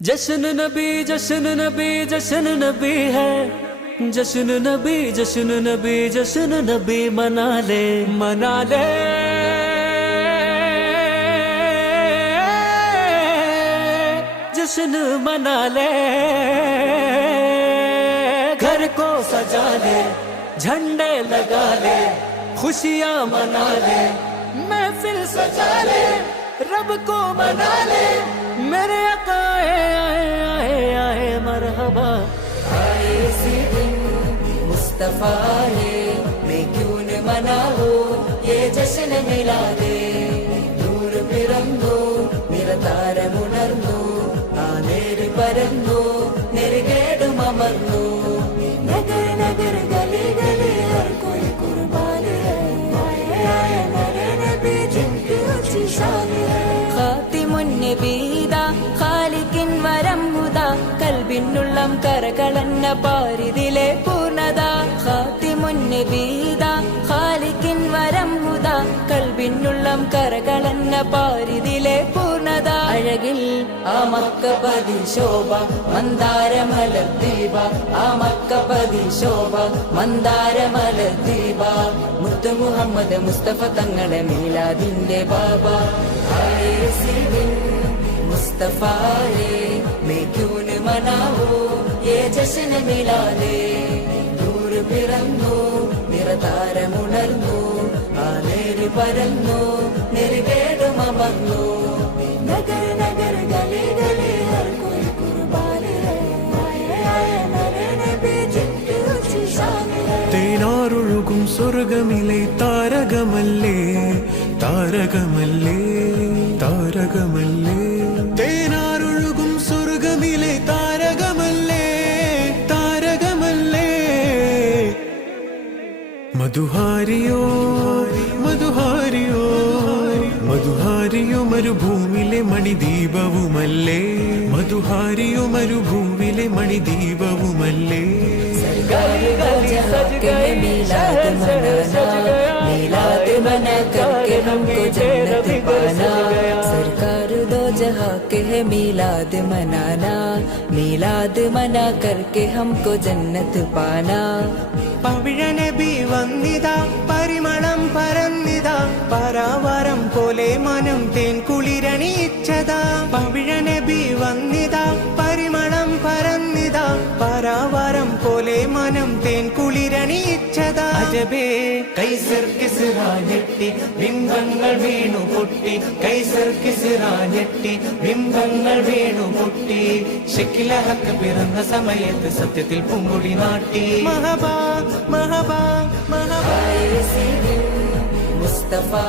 जश्न नबी जश्न नबी जश्न नबी है, जश्न नबी जश्न नबी जश्न नबी मना ले मना ले। जश्न मना ले, घर को सजा ले, झंडे लगा ले, खुशियां मना ले, महफिल सजा ले, रब को मना ले। मेरे आका आए आए आए आए मरहबा। आए इसी दिन मुस्तफा है, मैं क्यों न मनाऊं ये जश्न मिला दे। നൂർ പിറന്നു നിറതാരമുണർന്നു, ആ നേര് പരന്നു നെറുകേടും അമർന്നു। നഗർ നഗർ ഗലി ഗലി ഹർ കോയി കുർബാൻ ഹൈ, ആए आए मेरे नबी जिनकी ऊंची शान है। ഖാതിമുൻ നബീദാ ഖാലിഖിൻ വരം ഹുദാ, കൽബിനുള്ളം കരകളന്ന പാരിതിലെ പൂർണ്ണത। ഖാതിമുൻ നബീദാ ഖാലിഖിൻ വരം ഹുദാ, കൽബിനുള്ളം കരകളന്ന പാരിതിലെ പൂർണ്ണത। അഴകിൽ ആ മക്കപതി ശോഭ മന്ദാരമലർ ദീപ, ആ മക്കപതി ശോഭ മന്ദാരമലർ ദീപ। മുത്തു മുഹമ്മദ് മുസ്തഫ തങ്ങളെ മീലാദിന്റെ ബാബ। ആए इसी दिन मुस्तफा है, मैं क्यों न मनाऊं ये जश्न मिला दे। നൂർ പിറന്നു നിറതാരമുണർന്നു, ആ നേര് പരന്നു നെറുകേടും അമർന്നു। നഗർ നഗർ ഗലി ഗലി ഹർ കോയി കുർബാൻ ഹൈ, ആए आए मेरे नबी जिनकी ऊंची शान है। തേനാറൊഴുകും സ്വർഗമിലെ താരകമല്ലേ താരകമല്ലേ താരകമല്ലേ, തേനാറൊഴുകും സ്വർഗമിലെ താരകമല്ലേ താരകമല്ലേ। മധുഹാരിയോ മധുഹാരിയോ മധുഹാരിയോ മരുഭൂമിലെ മണിദീപവുമല്ലേ, മധുഹാരിയോ മരുഭൂമിലെ മണിദീപവുമല്ലേ। सरकार दो जहां के मिलाद मनाना, मिलाद मना करके हमको जन्नत पाना। सरकार दो जहां के मिलाद मनाना, मिलाद मना करके हमको जन्नत पाना। പവിഴ നബി വന്നിതാ പരിമളം പരന്നിതാ, പരാവാരം പോലെ മനം തേൻ കുളിരണിയിച്ചതാ। പവിഴ നബി വന്നിതാ പരിമളം പരന്നിതാ, പരാവാരം പോലെ മനം തേൻ കുളിരണിയിച്ചതാ। അജബേ കൈസർ കിസ്റ ഞെട്ടി ബിംബങ്ങൾ വീണു പൊട്ടി, കൈസർ കിസ്റ ഞെട്ടി ബിംബങ്ങൾ വീണു പൊട്ടി। ശക്കില ഹക്ക് പിറന്ന സമയത്ത് സത്യത്തിൽ പൂങ്കൊടി നാട്ടി। മഹബാ മഹബാ മഹബാ। आए इसी दिन मुस्तफा